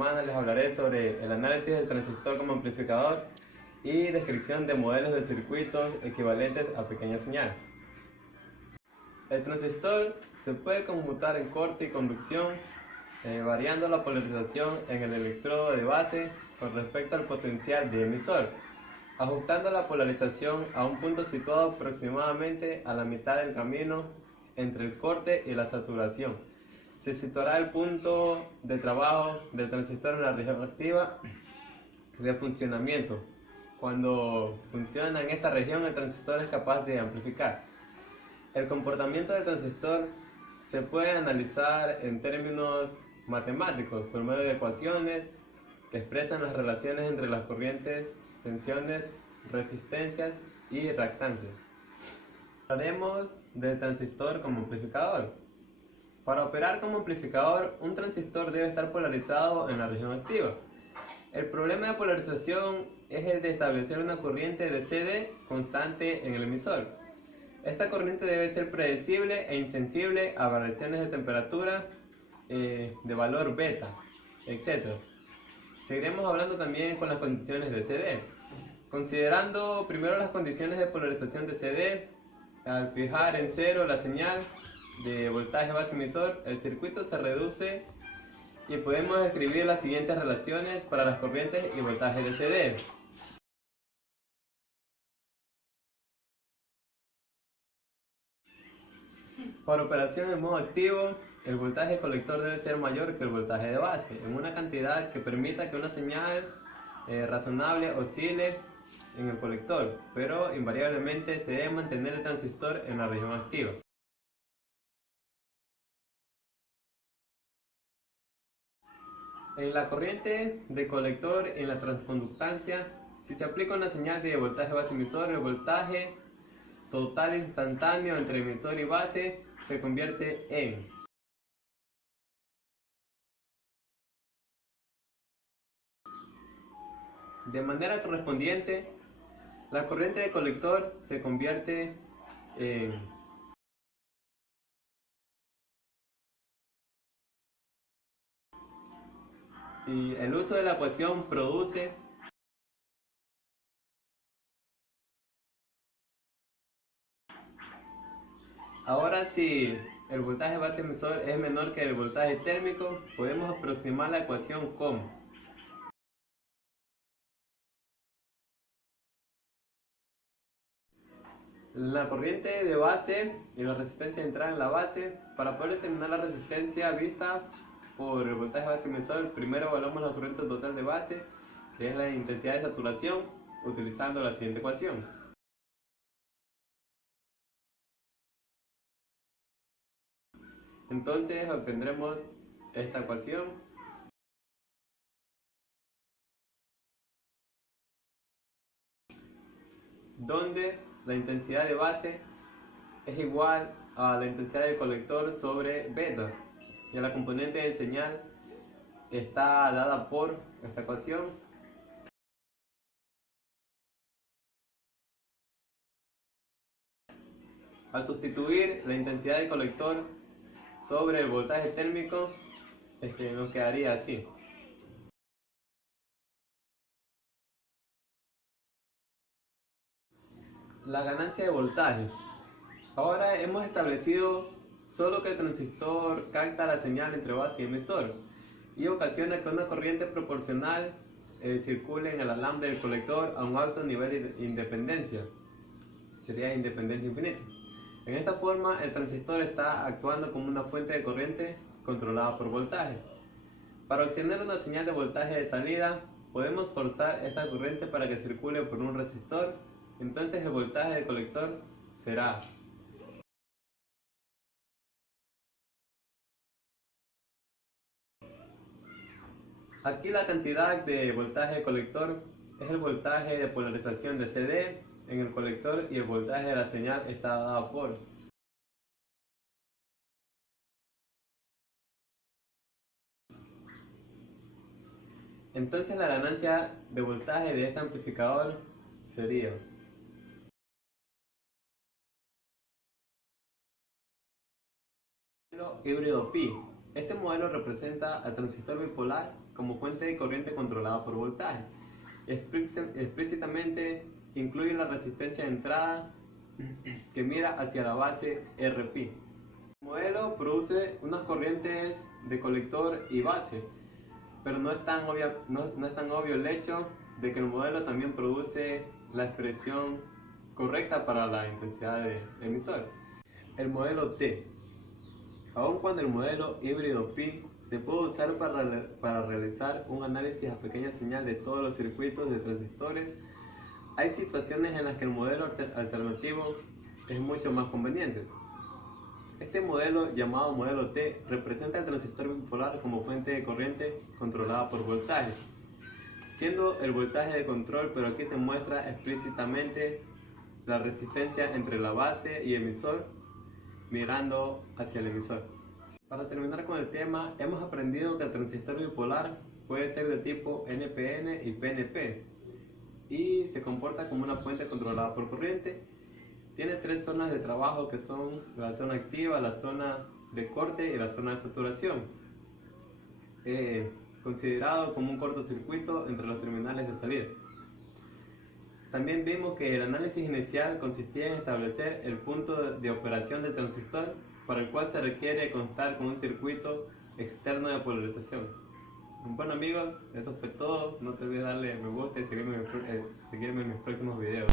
semana les hablaré sobre el análisis del transistor como amplificador y descripción de modelos de circuitos equivalentes a pequeña señal. El transistor se puede conmutar en corte y conducción variando la polarización en el electrodo de base con respecto al potencial de emisor, ajustando la polarización a un punto situado aproximadamente a la mitad del camino entre el corte y la saturación. Se situará el punto de trabajo del transistor en la región activa de funcionamiento. Cuando funciona en esta región, el transistor es capaz de amplificar. El comportamiento del transistor se puede analizar en términos matemáticos por medio de ecuaciones que expresan las relaciones entre las corrientes, tensiones, resistencias y reactancias. Hablaremos del transistor como amplificador. Para operar como amplificador, un transistor debe estar polarizado en la región activa. El problema de polarización es el de establecer una corriente de CD constante en el emisor. Esta corriente debe ser predecible e insensible a variaciones de temperatura, de valor beta, etc. Seguiremos hablando también con las condiciones de CD. Considerando primero las condiciones de polarización de CD, al fijar en cero la señal de voltaje base emisor, el circuito se reduce y podemos escribir las siguientes relaciones para las corrientes y voltajes de CD. Para operación en modo activo, el voltaje colector debe ser mayor que el voltaje de base, en una cantidad que permita que una señal razonable oscile en el colector, pero invariablemente se debe mantener el transistor en la región activa. En la corriente de colector en la transconductancia, si se aplica una señal de voltaje base emisor, el voltaje total instantáneo entre emisor y base se convierte en de manera correspondiente, la corriente de colector se convierte en y el uso de la ecuación produce ahora si el voltaje base emisor es menor que el voltaje térmico, podemos aproximar la ecuación como la corriente de base y la resistencia entrar en la base. Para poder determinar la resistencia vista por el voltaje base emisor, primero evaluamos la corriente total de base, que es la intensidad de saturación, utilizando la siguiente ecuación. Entonces obtendremos esta ecuación, donde la intensidad de base es igual a la intensidad del colector sobre beta, y la componente de señal está dada por esta ecuación. Al sustituir la intensidad del colector sobre el voltaje térmico, nos quedaría así. La ganancia de voltaje. Ahora hemos establecido solo que el transistor capta la señal entre base y emisor y ocasiona que una corriente proporcional circule en el alambre del colector a un alto nivel de independencia. Sería independencia infinita. En esta forma, el transistor está actuando como una fuente de corriente controlada por voltaje. Para obtener una señal de voltaje de salida, podemos forzar esta corriente para que circule por un resistor. Entonces el voltaje del colector será aquí la cantidad de voltaje del colector es el voltaje de polarización de CD en el colector y el voltaje de la señal está dado por entonces la ganancia de voltaje de este amplificador sería híbrido pi. Este modelo representa al transistor bipolar como fuente de corriente controlada por voltaje. Explícitamente incluye la resistencia de entrada que mira hacia la base Rp. El modelo produce unas corrientes de colector y base, pero no es tan obvio el hecho de que el modelo también produce la expresión correcta para la intensidad de emisor. El modelo T. Aun cuando el modelo híbrido pi se puede usar para realizar un análisis a pequeña señal de todos los circuitos de transistores, hay situaciones en las que el modelo alternativo es mucho más conveniente. Este modelo, llamado modelo T, representa el transistor bipolar como fuente de corriente controlada por voltaje, siendo el voltaje de control, pero aquí se muestra explícitamente la resistencia entre la base y emisor mirando hacia el emisor. Para terminar con el tema, hemos aprendido que el transistor bipolar puede ser de tipo NPN y PNP y se comporta como una fuente controlada por corriente. Tiene tres zonas de trabajo que son la zona activa, la zona de corte y la zona de saturación, considerado como un cortocircuito entre los terminales de salida. También vimos que el análisis inicial consistía en establecer el punto de operación del transistor, para el cual se requiere contar con un circuito externo de polarización. Bueno amigos, eso fue todo. No te olvides darle me gusta y seguirme en mis próximos videos.